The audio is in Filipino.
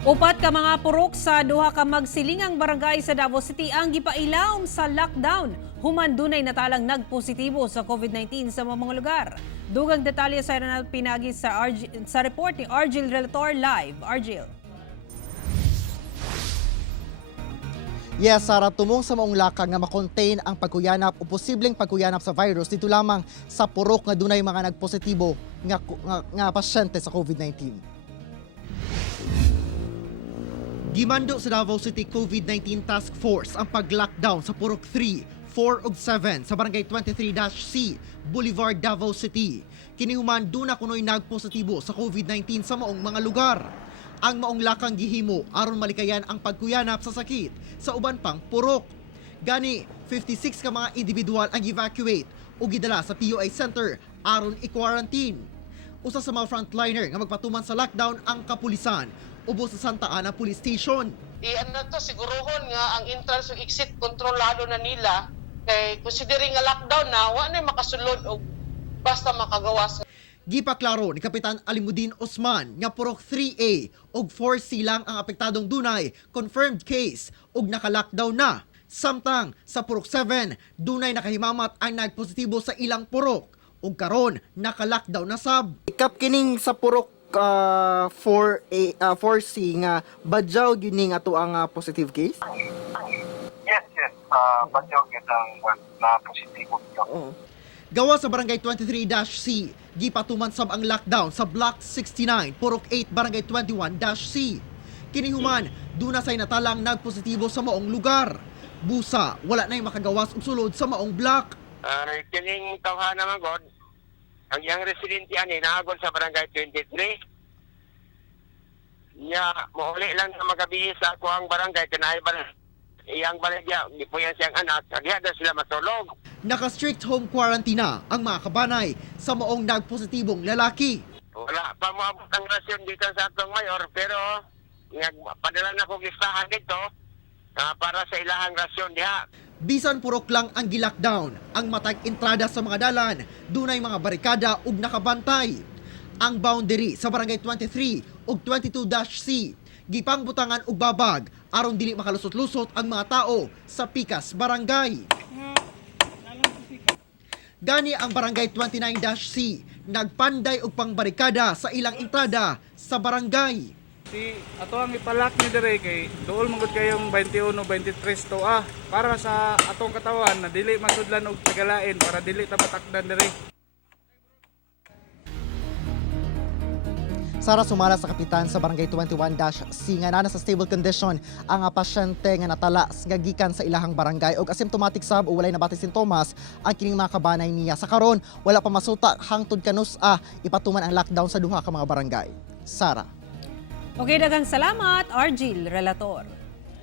Upat ka mga purok sa duha ka magsilingang barangay sa Davao City ang gipailawom sa lockdown. Human dunay natalang nagpositibo sa COVID-19 sa mga lugar. Dugang detalye sa Ronald Pinagi sa report ni Argil Relator Live. Argil. Yes, Sara, tumong sa maong lakang nga makontain ang pagkuyanap o posibleng pagkuyanap sa virus dito lamang sa purok nga dunay mga nagpositibo nga pasyente sa COVID-19. Gimando sa Davao City COVID-19 Task Force ang pag-lockdown sa purok 3, 4 ug 7 sa barangay 23-C, Boulevard, Davao City. Kinihuman duna kunoy nagpositibo sa COVID-19 sa maong mga lugar. Ang maong lakang gihimo aron malikayan ang pagkuyanap sa sakit sa uban pang purok. Gani 56 ka mga individual ang evacuate o gidala sa PUI Center aron i-quarantine. Usa sa mga frontliner nga magpatuman sa lockdown ang kapulisan ubos sa Santa Ana Police Station. Ano to, siguruhon nga ang entrance ug exit kontrolado na nila kay considering nga lockdown na wa na makasulod og basta makagawas. Gipaklaro ni Kapitan Alimudin Osman nga purok 3A ug 4C lang ang apektadong dunay confirmed case ug naka-lockdown na. Samtang sa purok 7, dunay nakahimamat ang nagpositibo sa ilang purok ug karon naka-lockdown na sab. Ikap kining sa purok 4C nga badyaw gyud ato ang positive case. Yes. Badyaw gyud ang na positibo ito. Gawa sa barangay 23-C, gipatuman sab ang lockdown sa Block 69, Purok 8, Barangay 21-C. Kinihuman, duna say natalang nagpositibo sa maong lugar. Busa, wala na'y makagawas og sulod sa maong block. Kining tawhan naman god, ang iyang residente ani naagol sa barangay 23. Nya mouli lang na magabi sa ako ang barangay kanay barangay. Iyang balagya, di po yan siyang anak, kaya na sila matulog. Naka-strict home quarantine na ang mga kabanay sa maong nagpositibong lalaki. Wala pa moabot ang rasyon dito sa atong mayor, pero padala na kong listahan dito para sa ilahang rasyon diha. Bisan purok lang ang gilockdown, ang matag entrada sa mga dalan, dunay mga barikada ug nakabantay. Ang boundary sa barangay 23 ug 22-C, gipangbutangan og babag aron dili makalusot-lusot ang mga tao sa pikas barangay. Gani ang barangay 29-C, nagpanday og pangbarikada sa ilang entrada sa barangay. Si ato ang ipalak ni dire kay duol mangod kayong 21 23 to para sa atong katawan na dili masudlan og tagalain para dili ta matakdan dire. Sara, sumala sa kapitan sa barangay 21-C nga na sa stable condition ang pasyente nga natala nga gikan sa ilahang barangay og asymptomatic sab o walay nabati sintomas ang kining mga kabanay niya. Sa karon wala pa masuta hangtod kanus-a ipatuman ang lockdown sa duha ka mga barangay. Sara. Okay, daghang salamat, Argil Relator.